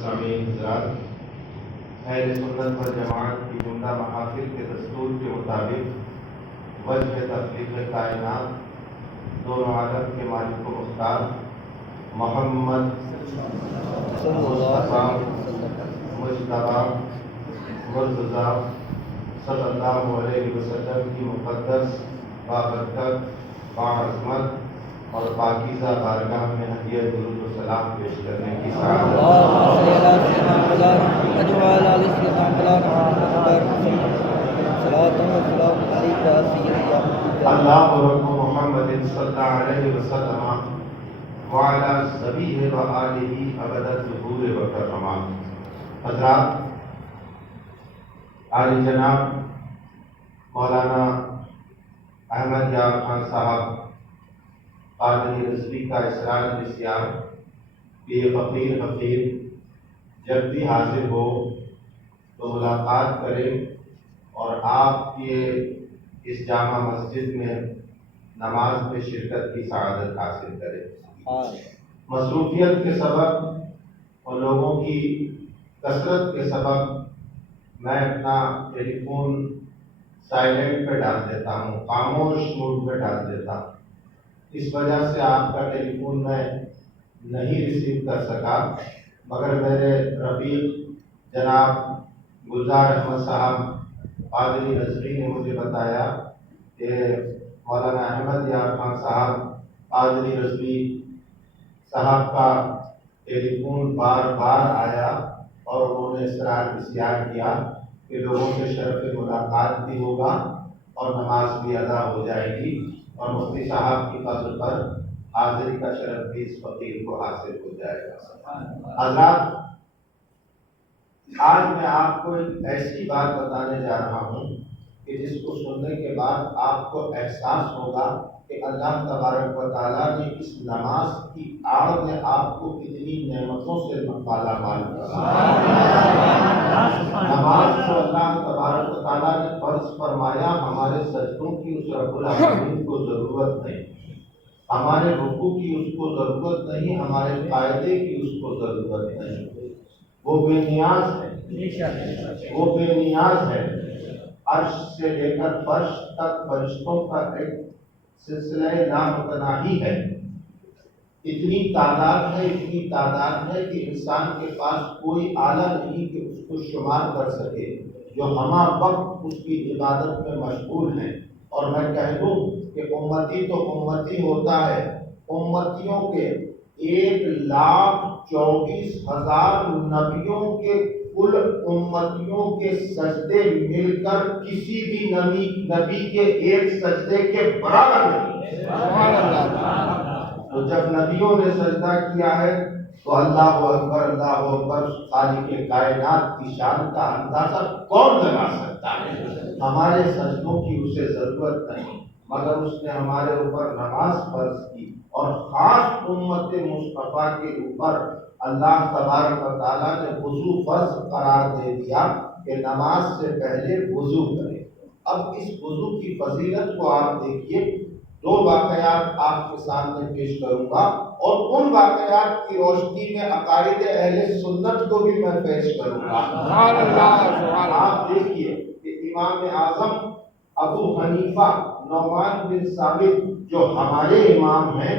سامعین حضرات، اہل سنت والجماعت کی جملہ محافل کے دستور کے مطابق وجہ تخلیق کائنات دونوں عالم کے مالک و مختار محمد مصطفیٰ مجتبیٰ مرتضیٰ صلی اللہ علیہ وسلم کی مقدس بابرکت باعظمت اور پاکیزہ بارگاہ میں ہدیہ درود و سلام پیش کرنے کی اللہ رب محمد صلی اللہ علیہ وسلم وعلی ذبیح و آلہ ابد الظہور و کرامات۔ حضرات، عالی جناب مولانا احمد یار خان صاحب قادری رضوی کا اسرار بسیار کہ یہ فقیر حقیر جب بھی حاضر ہو تو ملاقات کرے اور آپ کے اس جامع مسجد میں نماز میں شرکت کی سعادت حاصل کرے۔ مصروفیت کے سبب اور لوگوں کی کثرت کے سبب میں اپنا ٹیلی فون سائلنٹ پہ ڈال دیتا ہوں، خاموش موڈ پہ ڈال دیتا ہوں۔ اس وجہ سے آپ کا ٹیلی فون میں نہیں ریسیو کر سکا، مگر میرے رفیق جناب گلزار احمد صاحب قادری رضوی نے مجھے بتایا کہ مولانا احمد یار خان صاحب قادری رضوی صاحب کا ٹیلی فون بار بار آیا اور انہوں نے اصرار بسیار کیا کہ لوگوں سے شرف ملاقات بھی ہوگا اور نماز بھی ادا ہو جائے گی اور مفتی صاحب کی فضل پر حاضری کا شرف بھی اس فقیر کو حاصل ہو جائے گا۔ حضرات، آج میں آپ کو ایک ایسی بات بتانے جا رہا ہوں کہ جس کو سننے کے بعد آپ کو احساس ہوگا کہ اللہ تبارک و تعالیٰ نے اس نماز کی آڑ میں آپ کو کتنی نعمتوں سے مالا مال کیا۔ نماز کو اللہ تبارک و تعالیٰ نے فرض فرمایا، ہمارے سجدوں کی اس رب العالمین کو ضرورت نہیں، ہمارے رکوع کی اس کو ضرورت نہیں، ہمارے قاعدے کی اس کو ضرورت نہیں۔ وہ بے نیاز ہے، وہ بے نیاز ہے۔ عرش سے لے کر فرش تک فرشتوں کا ایک سلسلہ لامتناہی ہے۔ اتنی تعداد ہے، اتنی تعداد ہے کہ انسان کے پاس کوئی آلہ نہیں کہ اس کو شمار کر سکے، جو ہمہ وقت اس کی عبادت میں مشغول ہیں۔ اور میں کہہ دوں کہ امتی تو امتی ہوتا ہے، امتیوں کے 1,24,000 نبیوں کے کل امتیوں کے سجدے مل کر کسی بھی نبی کے ایک سجدے کے برابر نہیں۔ تو جب نبیوں نے سجدہ کیا ہے تو اللہ اکبر خالق کائنات کی شان کا اندازہ کون لگا سکتا ہے۔ ہمارے سجدوں کی اسے ضرورت نہیں، مگر اس نے ہمارے اوپر نماز فرض کی، اور خاص امت مصطفیٰ کے اوپر اللہ تبارک و تعالیٰ نے وضو فرض قرار دے دیا کہ نماز سے پہلے وضو کرے۔ اب اس وضو کی فضیلت کو آپ دیکھیے، 2 واقعات آپ کے سامنے پیش کروں گا اور ان واقعات کی روشنی میں عقائد اہل سنت کو بھی میں پیش کروں گا۔ آپ دیکھیے کہ امام اعظم ابو حنیفہ نعمان بن ثابت جو ہمارے امام ہیں،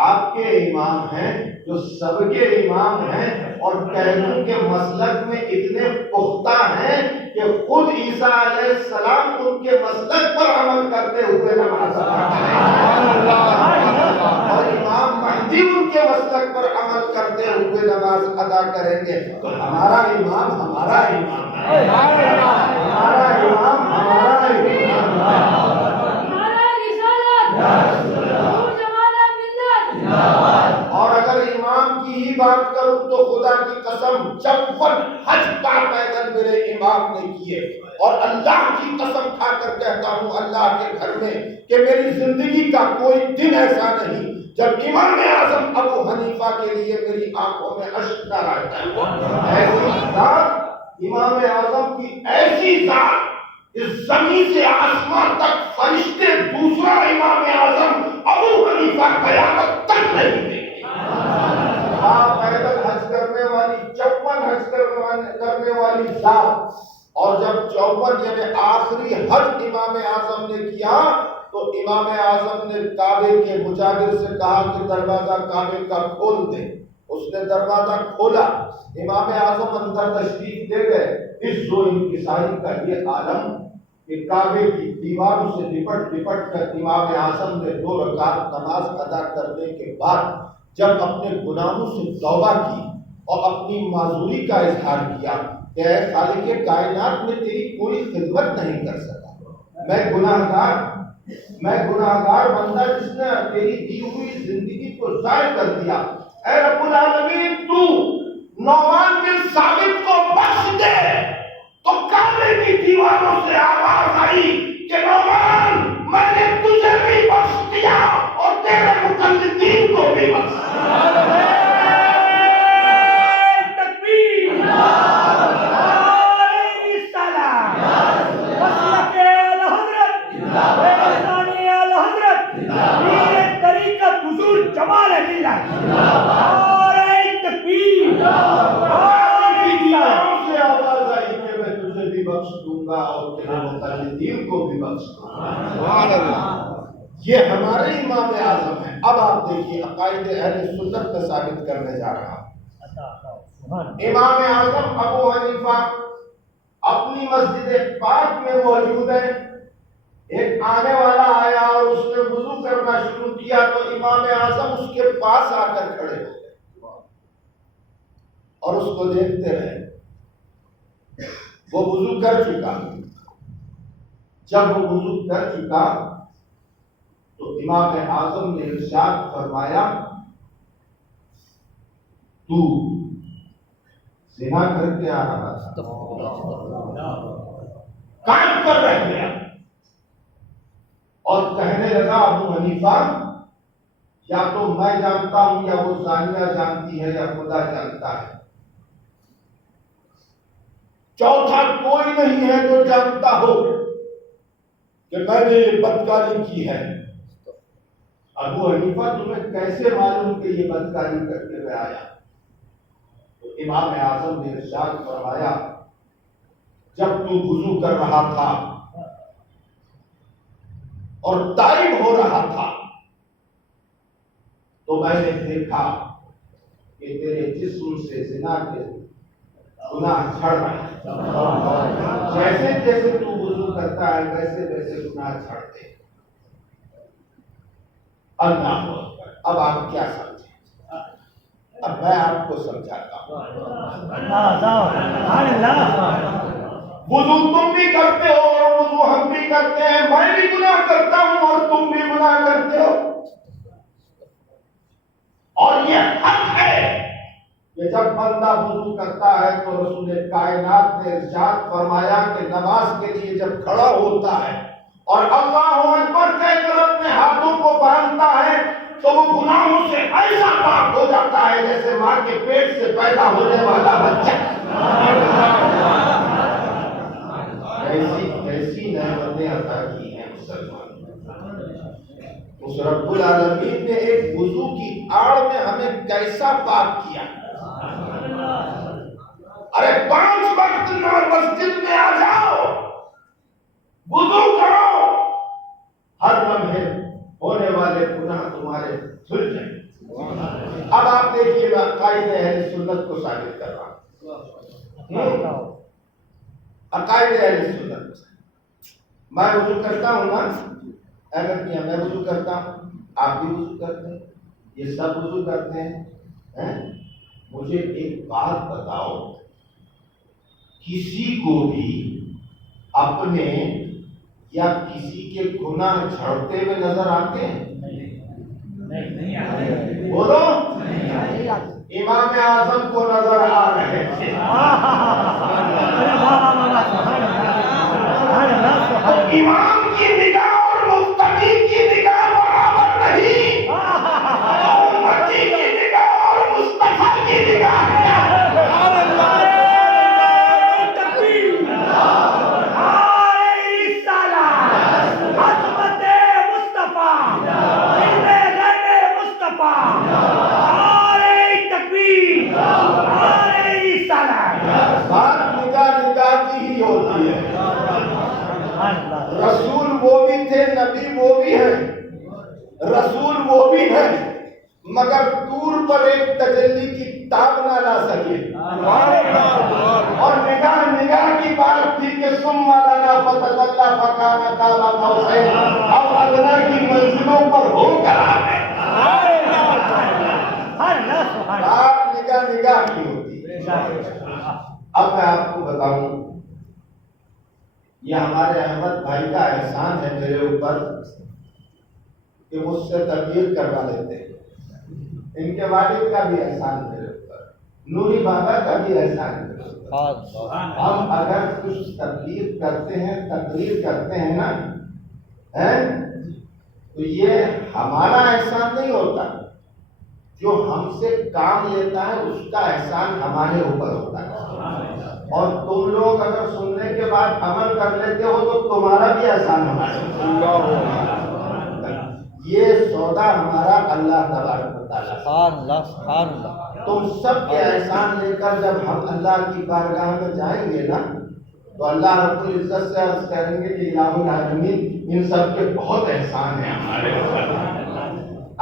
آپ کے امام ہیں، جو سب کے امام ہیں، اور کہنوں کے مسلک میں اتنے پختہ ہیں کہ خود عیسیٰ علیہ السلام ان کے مسلک پر عمل کرتے ہوئے نماز ادا کرتے ہیں، اور امام مہدی ان کے مسلک پر عمل کرتے ہوئے نماز ادا کریں گے۔ تو ہمارا امام ہمارا امام ہے، ہمارا امام ہمارا امام۔ اور اگر امام کی ہی بات کروں تو خدا کی قسم 56 حج کا پیدل میرے امام نے کیے، اور اللہ کی قسم کھا کر کہتا ہوں اللہ کے گھر میں کہ میری زندگی کا کوئی دن ایسا نہیں جب امام اعظم ابو حنیفہ کے لیے میری آنکھوں میں اشک نہ آتا ہے۔ ایسی ذات، امام اعظم کی ایسی ذات، اس زمین سے آسمان تک فرشتے دوسرا امام اعظم ابو حنیفہ قیامت تک نہیں دیکھیں۔ آپ پیدل حج کرنے والی 54 کرنے والی ذات. اور جب 54 یعنی آخری حج امام اعظم نے کیا تو امام اعظم نے کعبے کے مجاور سے کہا کہ دروازہ کعبے کا کھول دے. اس نے دروازہ کھولا. امام اعظم اندر تشریف لے گئے. عز و انکساری کا یہ عالم کہ کعبے کی دیواروں سے لپٹ کر امام اعظم نے 2 رکعت نماز ادا کرنے کے بعد جب اپنے گناہوں سے توبہ کی اور اپنی معذوری کا اظہار کیا کہ اے خالق کائنات میں تیری کوئی خدمت نہیں کر سکا. میں گناہگار بندہ جس نے تیری دی ہوئی زندگی کو ضائع کر دیا. اے رب العالمین تو نعمان بن ثابت کو بخش دے. تو کعبے کی دیواروں سے آواز آئی کہ نعمان میں نے تجھے بھی بخش دیا اور تیرے مقلدین کو بھی بخش دیا. کو بھی بخش یہ ہمارے امام اعظم ہیں. اب آپ دیکھیے عقائد اہل سنت میں ثابت کرنے جا رہا ہوں. امام اعظم ابو حنیفہ اپنی مسجد پاک میں موجود ہے. ایک آنے والا آیا اور اس نے وضو کرنا شروع کیا تو امام اعظم اس کے پاس آ کر کھڑے ہو گئے اور اس کو دیکھتے رہے. وہ وضو کر چکا. جب وہ وضو کر چکا تو امام اعظم نے ارشاد فرمایا تو زنا کر کے آ رہا تھا کام کر رہ گیا اور کہنے لگا ابو حنیفہ یا تو میں جانتا ہوں یا وہ زانیہ جانتی ہے یا خدا جانتا ہے. چوتھا کوئی نہیں ہے جو جانتا ہو کہ میں نے یہ بدکاری کی ہے. ابو حنیفہ تمہیں کیسے معلوم کہ یہ بدکاری کر کے میں آیا؟ تو امام اعظم نے ارشاد فرمایا جب تو وضو کر رہا تھا اور تائب ہو رہا تھا تو میں نے دیکھا کہ تیرے جسم سے زنا کے گناہ جھڑ رہے ہیں. جیسے جیسے تو وضو کرتا ہے ویسے ویسے گناہ جھڑتے. اللہ اب آپ کیا سمجھیں؟ اب میں آپ کو سمجھاتا ہوں. وضو تم بھی کرتے ہو اور وضو ہم بھی کرتے ہیں. میں بھی گناہ کرتا ہوں اور تم بھی گناہ کرتے ہو. اور یہ حق ہے کہ جب بندہ وضو کرتا ہے تو رسول کائنات نے ارشاد فرمایا کہ نماز کے لیے جب کھڑا ہوتا ہے اور اللہ اکبر کہہ کر اپنے ہاتھوں کو باندھتا ہے تو وہ گناہوں سے ایسا پاک ہو جاتا ہے جیسے ماں کے پیٹ سے پیدا ہونے والا بچہ. ایسی نعمتیں عطا کی ہیں مسلمان. اس رب العالمین نے ایک وضو کی آڑ میں ہمیں کیسا پاک کیا. ارے 5 وقت مسجد میں آ جاؤ, وضو کرو, ہر لمحے ہونے والے گناہ تمہارے دھل جائیں. اب آپ دیکھیے میں عقائد اہل سنت کو ثابت کر رہا ہوں. عقائد اہل سنت میں وضو کرتا ہوں نا, اگر کیا میں وضو کرتا ہوں, آپ بھی وضو کرتے ہیں, یہ سب وضو کرتے ہیں. مجھے ایک بات بتاؤ, کسی کو بھی اپنے یا کسی کے گناہ جھڑتے ہوئے نظر آتے ہیں؟ بولو. امام اعظم کو نظر آ رہے تھے. امام کی نگاہ اور مفتدی کی نگاہ برابر نہیں. امتی کی نگاہ اور مصطفیٰ کی نگاہ ہوتی ہے. رسول وہ بھی تھے, نبی وہ بھی ہیں, رسول وہ بھی ہیں, مگر طور پر ایک تجلی کی تاب نہ لا سکے. اور نگاہ کی بات تھی کہ ثم دنا فتدلی فکان قاب قوسین او ادنی کی منزلوں پر ہو کر آ گئے. آپ نگاہ کی ہوتی ہے. اب میں آپ کو بتاؤں, یہ ہمارے احمد بھائی کا احسان ہے میرے اوپر کہ مجھ سے تبلیغ کروا لیتے ہیں. ان کے والد کا بھی احسان میرے اوپر, نوری بابا کا بھی احسان میرے اوپر. ہم اگر کچھ تبلیغ کرتے ہیں, تقریر کرتے ہیں نا, تو یہ ہمارا احسان نہیں ہوتا, جو ہم سے کام لیتا ہے اس کا احسان ہمارے اوپر ہوتا ہے. اور تم لوگ اگر سننے کے بعد عمل کر لیتے ہو تو تمہارا بھی احسان ہمارے اوپر. یہ سودا ہمارا اللہ تبارک و تعالیٰ. تم سب کے احسان لے کر جب ہم اللہ کی بارگاہ میں جائیں گے نا, تو اللہ رب العزت سے عرض کریں گے کہ الہ العالمین ان سب کے بہت احسان ہیں ہمارے اوپر.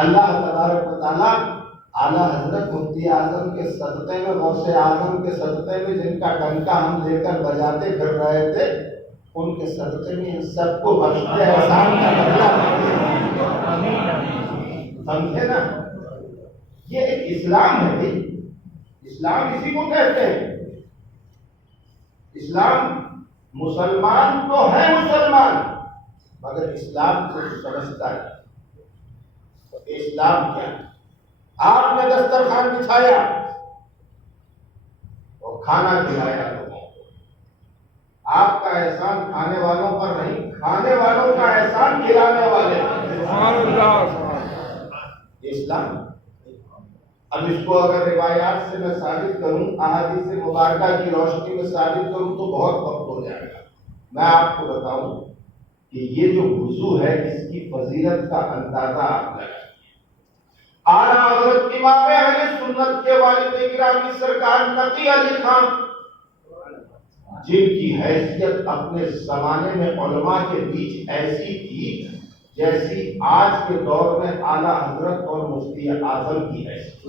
اللہ تبارک و تعالیٰ اعلیٰ حضرت مفتی اعظم کے صدقے میں, غوث اعظم کے صدقے میں, جن کا ڈنکا ہم لے کر بجاتے پھر رہے تھے, ان کے صدقے میں ان سب کو بخشتے احسان کا بدلہ سمجھے نا. یہ ایک اسلام ہے بھائی, اسلام اسی کو کہتے ہیں. اسلام مسلمان تو ہے مسلمان, مگر اسلام کو سمجھتا ہے. اسلام کیا ہے؟ آپ نے دسترخوان بچھایا اور کھانا کھلایا لوگوں کو. آپ کا احسان کھانے والوں پر نہیں, کھانے والوں کا احسان کھلانے والے. اسلام. اب اس کو اگر روایات سے میں ثابت کروں, احادیث مبارکہ کی روشنی میں ثابت کروں تو بہت وقت ہو جائے گا. میں آپ کو بتاؤں کہ یہ جو وضو ہے اس کی فضیلت کا اندازہ آپ لگائیں. اعلیٰ حضرت امام اہل سنت کے والد گرامی سرکار نقی علی خان, جن کی حیثیت اپنے زمانے میں علماء کے بیچ ایسی تھی جیسی آج کے دور میں اعلیٰ حضرت اور مفتی اعظم کی حیثیت.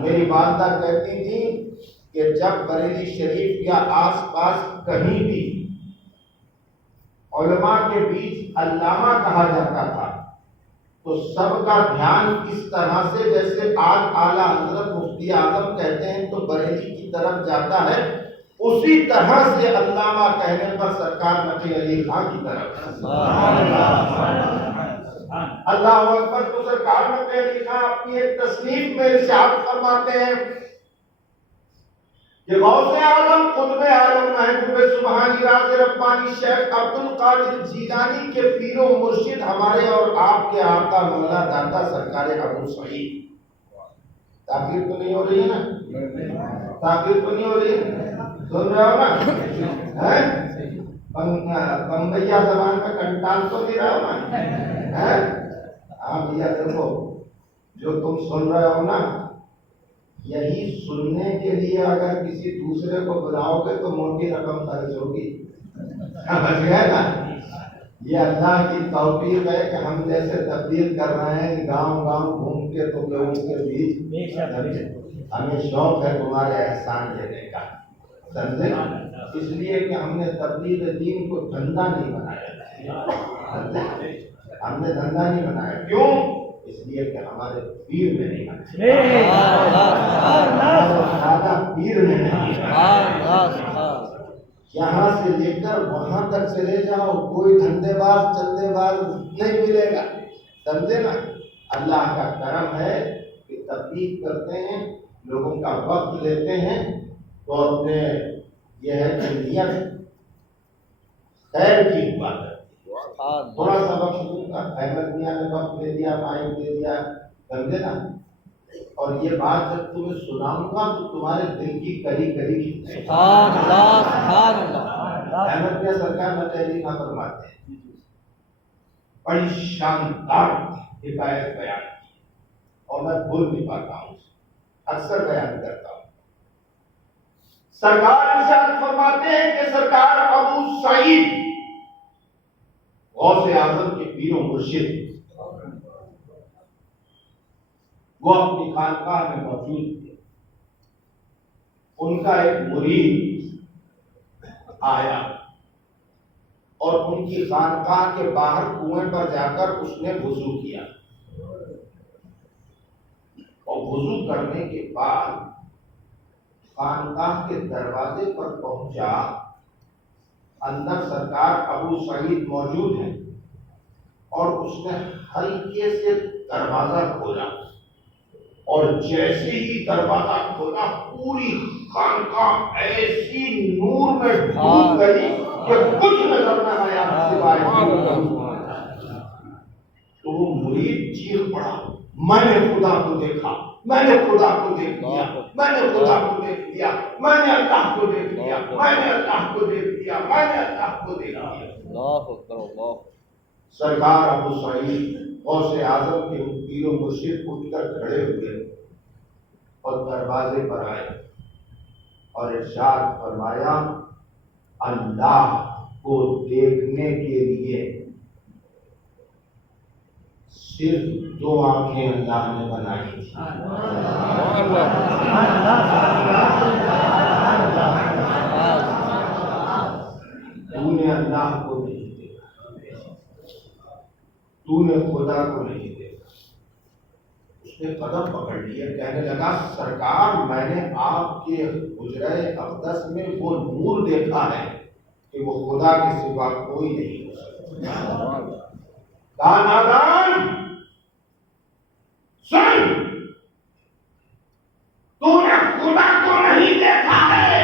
میری والدہ کہتی تھی کہ جب بریلی شریف یا آس پاس کہیں بھی علماء کے بیچ علامہ کہا جاتا تھا تو سب کا دھیان اس طرح سے جیسے آج اعلیٰ حضرت مفتی اعظم کہتے ہیں تو بریلی کی طرف جاتا ہے, اسی طرح سے علامہ کہنے پر سرکار نقی علی خان کی طرف. اللہ اکبر. تو سرکار نقی علی خان اپنی ایک تصنیف میں ارشاد فرماتے ہیں کہ غوث اعظم قطب عالم محبوب سبحانی راز ربانی شیخ عبد القادر جیلانی کے پیر و مرشد ہمارے اور آپ کے آقا مولا داتا سرکار ابو سعید. تاخیر تو نہیں ہو رہی ہے نا, تاخیر تو نہیں ہو رہی ہے, سن رہے ہو نا, بمبئیا زبان میں کنٹال تو نہیں رہے ہو نا. ہاں بھیا دیکھو, جو تم سن رہے ہو نا, یہی سننے کے لیے اگر کسی دوسرے کو بلاؤ گے تو موٹی رقم خرچ ہوگی. سمجھ گئے نا. یہ اللہ کی توفیق ہے کہ ہم جیسے تبلیغ کر رہے ہیں گاؤں گاؤں گھوم کے تو لوگوں کے بیچ, ہمیں شوق ہے تمہارے احسان لینے کا, سمجھے. اس لیے کہ ہم نے تبلیغ دین کو دھندا نہیں بنایا, ہم نے دھندا نہیں بنایا. کیوں؟ اس لیے کہ ہمارے پیر نے نہیں پیر نے نہیں. یہاں سے لے کر وہاں تک چلے جاؤ, کوئی دھندے باز چندے باز نہیں ملے گا, سمجھے نا. اللہ کا کرم ہے کہ تبلیغ کرتے ہیں, لوگوں کا وقت لیتے ہیں, تو اپنے یہ ہے کہ نیت خیر کی ہوا کرتی. تھوڑا سا وقت دوں گا, احمد میاں نے وقت دے دیا, مائک دے دیا, سمجھے نا. اور یہ بات جب تمہیں سناؤں گا تو تمہارے دل کی کڑی کڑی احمد میاں سرکار نقی علی خان فرماتے ہیں, بڑی شاندار حکایت بیان کی اور میں بھول نہیں پاتا ہوں, اکثر بیان کرتا ہوں. سرکار ارشاد فرماتے ہیں کہ سرکار ابو سعید غوث اعظم کے پیر و مرشد وہ اپنی خانقاہ میں موجود تھے. ان کا ایک مرید آیا اور ان کی خانقاہ کے باہر کنویں پر جا کر اس نے وضو کیا اور وضو کرنے کے بعد خانقاہ کے دروازے پر پہنچا. اندر سرکار ابو سعید موجود ہیں اور اس نے ہلکے سے دروازہ کھولا اور جیسے ہی دروازہ کھولا پوری خانقاہ ایسی نور میں ڈوب گئی کہ کچھ نظر نہ آیا سوائے. تو وہ مرید چیخ پڑا, میں نے خدا کو دیکھا, میں نے خدا کو دیکھ لیا, میں نے خدا کو دیکھ لیا, میں نے اللہ کو دیکھ لیا, میں نے اللہ کو دیکھ لیا, میں نے اللہ کو دیکھ لیا. سرکار ابو سعید غوث اعظم کے پیر و مرشد اٹھ کر کھڑے ہوئے اور دروازے پر آئے اور ارشاد فرمایا, اللہ کو دیکھنے کے لیے صرف 2 آنکھیں اللہ نے بنائی تھی. تو نے اللہ کو نہیں دیکھا, تو نے خدا کو نہیں دیکھا. اس نے قدم پکڑ لیا, کہنے لگا سرکار میں نے آپ کے حجرہ اقدس میں وہ نور دیکھا ہے کہ وہ خدا کے سوا کوئی نہیں ہو سکتا. نادان سن, تو نے خدا کو نہیں دیکھا ہے,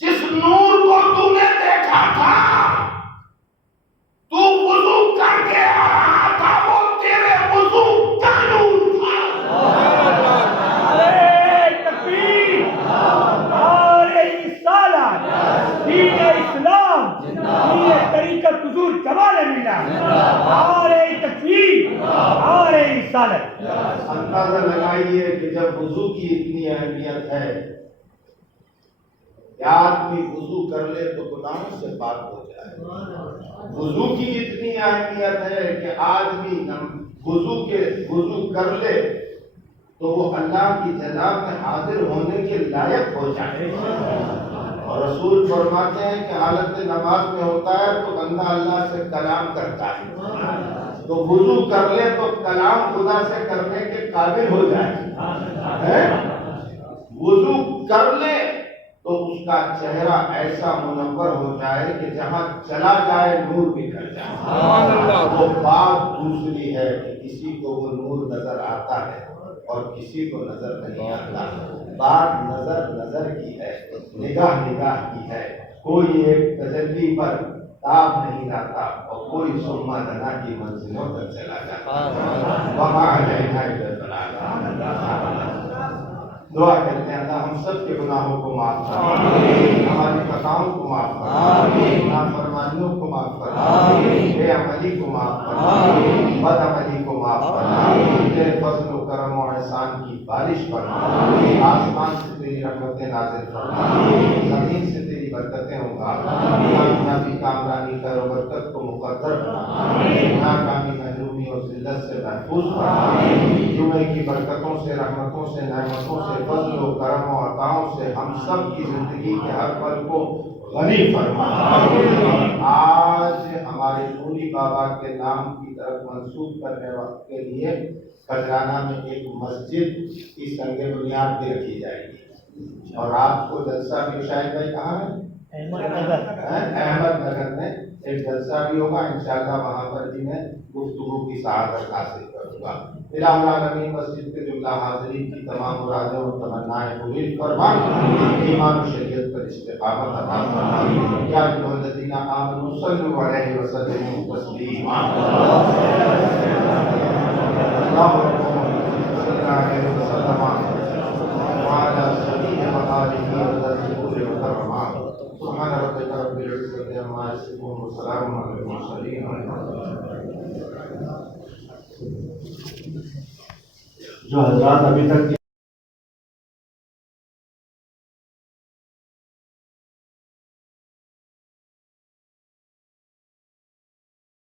جس نور کو تو نے دیکھا تھا تو وضو کر کے آ رہا تھا, وہ تیرے وضو کا نور تھا. نعرہ تکبیر, نعرہ رسالت, دین اسلام, دین طریقت حضور کمال ملت, نعرہ تکبیر, نعرہ رسالت. اندازہ لگائیے کہ جب وضو کی اتنی اہمیت ہے کہ آدمی وضو کر لے تو گناہوں سے پاک ہو جائے. وضو کی اتنی اہمیت ہے کہ آدمی وضو کر لے تو وہ اللہ کی جناب میں حاضر ہونے کے لائق ہو جائے. اور رسول فرماتے ہیں کہ حالت نماز میں ہوتا ہے تو بندہ اللہ سے کلام کرتا ہے, تو وضو کر لے تو کلام خدا سے کرنے کے قابل ہو جائے. وضو کر لے تو اس کا چہرہ ایسا منور ہو جائے کہ جہاں چلا جائے نور بکھر جائے. وہ بات دوسری ہے کہ کسی کو وہ نور نظر آتا ہے اور کسی کو نظر نہیں آتا. بات نظر کی ہے, نگاہ کی ہے. کوئی ایک تجلی پر تاب نہیں لاتا اور کوئی سما دنا کی منزلوں تک چلا جاتا. وہاں علینا البلاغ. دعا کرتے ہیں اللہ ہم سب کے گناہوں کو معاف فرما, ہماری خطاؤں کو معاف فرما, نافرمانیوں کو معاف فرما, بے عملی کو معاف فرما, بد عملی کو معاف فرما. تیرے فضل و کرم و احسان کی بارش فرما, آسمان سے تیری رحمتیں نازل فرما, زمین سے تیری برکتیں اگا, کامیابی کامرانی خیر و برکت کو مقدر فرما, ناکامی محرومی اور ذلت سے محفوظ فرما. جمعے کی برکتوں سے, رحمتوں سے, نعمتوں سے, فضل و کرم و عطاؤں سے ہم سب کی زندگی کے ہر پل کو غنی فرما. آج ہمارے نوری بابا کے نام کی طرف منسوب کرنے وقت کے لیے کجرانہ میں ایک مسجد کی سنگ بنیاد بھی رکھی جائے گی, اور رات کو جلسہ بھی شاہد بھائی کہاں ہے؟ احمد نگر میں ایک جلسہ بھی ہوگا. انشاءاللہ وہاں پر بھی میں گفتگو کی سعادت حاصل کروں گا. الہ العالمین مسجد کے جملہ حاضرین کی تمام مرادیں اور تمنائیں پوری فرما, ایمان و شریعت پر استقامت عطا فرما. یا ایھا الذین آمنوا صلوا علیہ وسلموا تسلیما. اللهم صل علیہ وسلم وعلی سبیل مقالہ وذکر وکرما. سبحان ربک رب العزۃ عما یصفون وسلام علی المرسلین. جو حضرات ابھی تک